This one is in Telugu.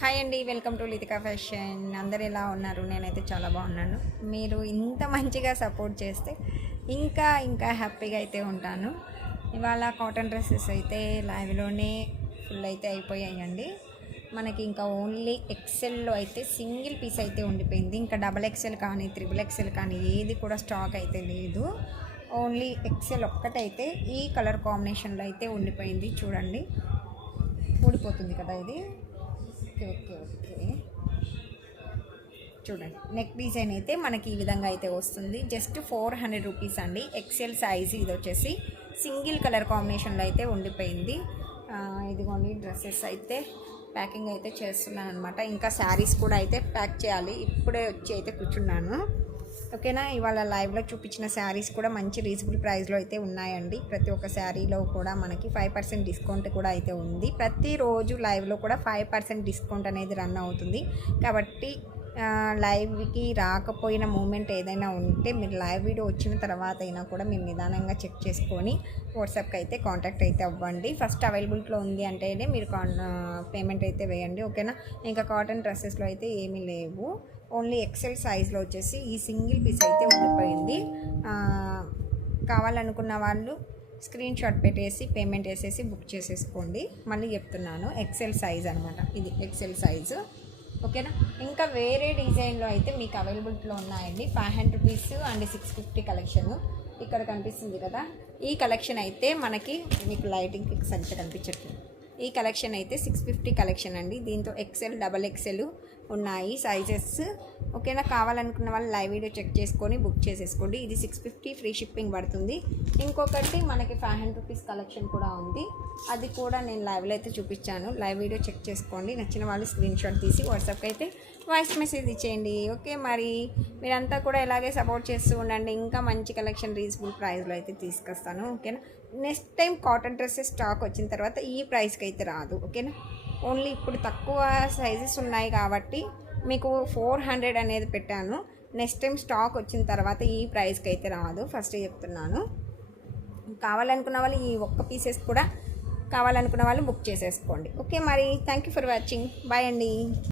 హాయ్ అండి, వెల్కమ్ టు లితికా ఫ్యాషన్. అందరు ఎలా ఉన్నారు? నేనైతే చాలా బాగున్నాను. మీరు ఇంత మంచిగా సపోర్ట్ చేస్తే ఇంకా ఇంకా హ్యాపీగా అయితే ఉంటాను. ఇవాళ కాటన్ డ్రెస్సెస్ అయితే లైవ్లోనే ఫుల్ అయితే అయిపోయాయండి. మనకి ఇంకా ఓన్లీ ఎక్సెల్లో అయితే సింగిల్ పీస్ అయితే ఉండిపోయింది. ఇంకా డబల్ ఎక్సెల్ కానీ త్రిబుల్ ఎక్సెల్ కానీ ఏది కూడా స్టాక్ అయితే లేదు. ఓన్లీ ఎక్సెల్ ఒక్కటైతే ఈ కలర్ కాంబినేషన్లో అయితే ఉండిపోయింది. చూడండి, ఊడిపోతుంది కదా ఇది. ఓకే ఓకే ఓకే చూడండి, నెక్ డిజైన్ అయితే మనకి ఈ విధంగా అయితే వస్తుంది. జస్ట్ 400 రూపీస్ అండి. ఎక్సెల్ సైజ్ ఇది వచ్చేసి సింగిల్ కలర్ కాంబినేషన్లో అయితే ఉండిపోయింది. ఇదిగోండి, డ్రెస్సెస్ అయితే ప్యాకింగ్ అయితే చేస్తున్నాను అనమాట. ఇంకా శారీస్ కూడా అయితే ప్యాక్ చేయాలి. ఇప్పుడే వచ్చి అయితే కూర్చున్నాను. ఓకేనా. ఇవాళ లైవ్లో చూపించిన శారీస్ కూడా మంచి రీజనబుల్ ప్రైస్లో అయితే ఉన్నాయండి. ప్రతి ఒక్క శారీలో కూడా మనకి 5% డిస్కౌంట్ కూడా అయితే ఉంది. ప్రతిరోజు లైవ్లో కూడా 5% డిస్కౌంట్ అనేది రన్ అవుతుంది. కాబట్టి లైవ్కి రాకపోయిన మూమెంట్ ఏదైనా ఉంటే మీరు లైవ్ వీడియో వచ్చిన తర్వాత అయినా కూడా మీరు నిదానంగా చెక్ చేసుకొని వాట్సాప్కి అయితే కాంటాక్ట్ అయితే అవ్వండి. ఫస్ట్ అవైలబిలిటీలో ఉంది అంటేనే మీరు పేమెంట్ అయితే వేయండి. ఓకేనా. ఇంకా కాటన్ డ్రెస్సెస్లో అయితే ఏమీ లేవు. ఓన్లీ ఎక్సెల్ సైజ్లో వచ్చేసి ఈ సింగిల్ పీస్ అయితే ఉండిపోయింది. కావాలనుకున్న వాళ్ళు స్క్రీన్ షాట్ పెట్టేసి పేమెంట్ వేసేసి బుక్ చేసేసుకోండి. మళ్ళీ చెప్తున్నాను, ఎక్సెల్ సైజ్ అనమాట, ఇది ఎక్సెల్ సైజు. ఓకేనా. ఇంకా వేరే డిజైన్లో అయితే మీకు అవైలబిలిటీలో ఉన్నాయండి. 500 రూపీస్ అండ్ 650 కలెక్షన్ ఇక్కడ కనిపిస్తుంది కదా. ఈ కలెక్షన్ అయితే మనకి మీకు లైటింగ్కి సరిగ్గా కనిపించట్లేదు. ఈ కలెక్షన్ అయితే 650 కలెక్షన్ అండి. దీంతో ఎక్సెల్, డబల్ ఎక్సెల్ ఉన్నాయి సైజెస్. ఓకేనా. కావాలనుకున్న వాళ్ళు లైవ్ వీడియో చెక్ చేసుకొని బుక్ చేసేసుకోండి. ఇది 650 ఫ్రీ షిప్పింగ్ పడుతుంది. ఇంకొకటి మనకి 500 రూపీస్ కలెక్షన్ కూడా ఉంది. అది కూడా నేను లైవ్లో అయితే చూపించాను. లైవ్ వీడియో చెక్ చేసుకోండి. నచ్చిన వాళ్ళు స్క్రీన్ షాట్ తీసి వాట్సాప్కి అయితే వాయిస్ మెసేజ్ ఇచ్చేయండి. ఓకే, మరి మీరంతా కూడా ఇలాగే సపోర్ట్ చేస్తూ ఉండండి. ఇంకా మంచి కలెక్షన్ రీజనబుల్ ప్రైస్లో అయితే తీసుకొస్తాను. ఓకేనా. Next time cotton dresses stock వచ్చిన తర్వాత ఈ ప్రైస్కి అయితే రాదు. ఓకేనా. ఓన్లీ ఇప్పుడు తక్కువ సైజెస్ ఉన్నాయి కాబట్టి మీకు 400 అనేది పెట్టాను. నెక్స్ట్ టైం స్టాక్ వచ్చిన తర్వాత ఈ ప్రైస్కి అయితే రాదు. ఫస్ట్ చెప్తున్నాను. కావాలనుకున్న వాళ్ళు ఈ ఒక్క పీసెస్ కూడా కావాలనుకున్న వాళ్ళు బుక్ చేసేసుకోండి. ఓకే, మరి thank you for watching. Bye అండి.